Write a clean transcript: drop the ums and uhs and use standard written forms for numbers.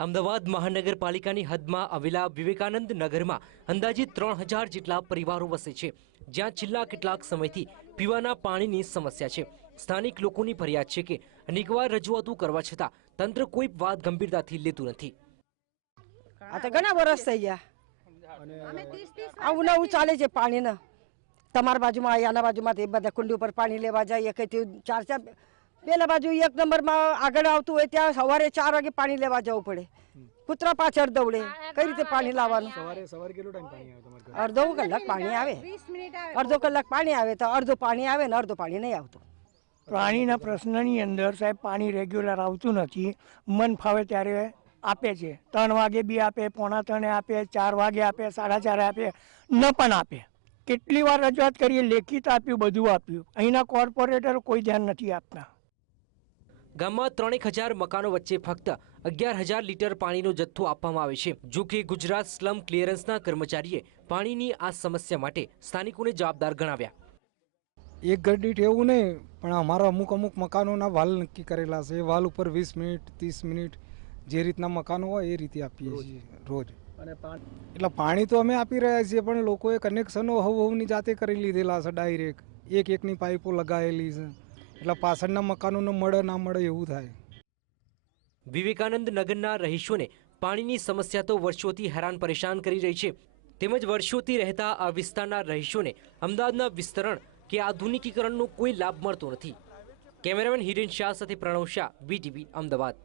અમદાવાદ મહાનગરપાલિકાની હદમાં આવેલા વિવેકાનંદ નગરમાં અંદાજિત 3000 જેટલા પરિવારો વસે છે, જ્યાં છેલ્લા કેટલાક સમયથી પીવાના પાણીની સમસ્યા છે। સ્થાનિક લોકોની ફરિયાદ છે કે અનેકવાર રજૂઆતો કરવા છતાં તંત્ર કોઈ વાત ગંભીરતાથી લેતું નથી। આ તો ઘણા વર્ષ થઈ ગયા આવું નવું ચાલે છે પાણીના। તમારા બાજુમાં આના બાજુમાં તે બધા કુંડી ઉપર પાણી લેવા જાય કે ચાર ચાર પેલા બાજુ એક નંબરમાં આગળ આવતું હોય ત્યાં સવારે 4 વાગે પાણી લેવા જવું પડે। કૂતરા પાછળ દોડે, કઈ રીતે પાણી લાવવાનું? સવારે કેટલો ટાઈમ પાણી આવે તમારે? અડધો કલાક પાણી આવે, અડધો કલાક પાણી આવે તો અડધો પાણી આવે ને અડધો પાણી નહીં આવતું। પાણીના પ્રશ્નની અંદર સાહેબ પાણી રેગ્યુલર આવતું નથી। મન ફાવે ત્યારે આપે છે। 3 વાગે બી આપે, 2:45 આપે, 4 વાગે આપે, 4:30 આપે, ન પણ આપે। કેટલી વાર રજૂઆત કરીએ, લેખિત આપ્યું, બધું આપ્યું, અહીંના કોર્પોરેટર કોઈ ધ્યાન નથી આપતા। ગામમાં 3000 મકાનો વચ્ચે ફક્ત 11000 લીટર પાણીનો જથ્થો આપવામાં આવે છે। જો કે ગુજરાત સ્લમ ક્લિયરન્સના કર્મચારીએ પાણીની આ સમસ્યા માટે સ્થાનિકોને જવાબદાર ગણાવ્યા। એક ઘર દીઠ એવું નહીં, પણ અમારા અમુક મકાનોના વાલ નક્કી કરેલા છે। વાલ ઉપર 20 મિનિટ 30 મિનિટ જે રીતના મકાનો હોય એ રીતે આપીએ છીએ રોજ। એટલે પાણી તો અમે આપી રહ્યા છીએ, પણ લોકોએ કનેક્શનો હવની જાતે કરી લીધેલા છે। ડાયરેક્ટ એકની પાઇપો લગાવેલી છે, એટલે પાછળના મકાનોને મળે ના મળે એવું થાય। વિવેકાનંદ નગરના રહીશોને પાણીની સમસ્યા તો વર્ષોથી હેરાન પરેશાન કરી રહી છે, તેમજ વર્ષોથી રહેતા આ વિસ્તારના રહીશોને અમદાવાદના વિસ્તરણ કે આધુનિકીકરણનો કોઈ લાભ મળતો નથી। કેમેરામેન હિરેન શાહ સાથે પ્રણવ શાહ, BTV, અમદાવાદ।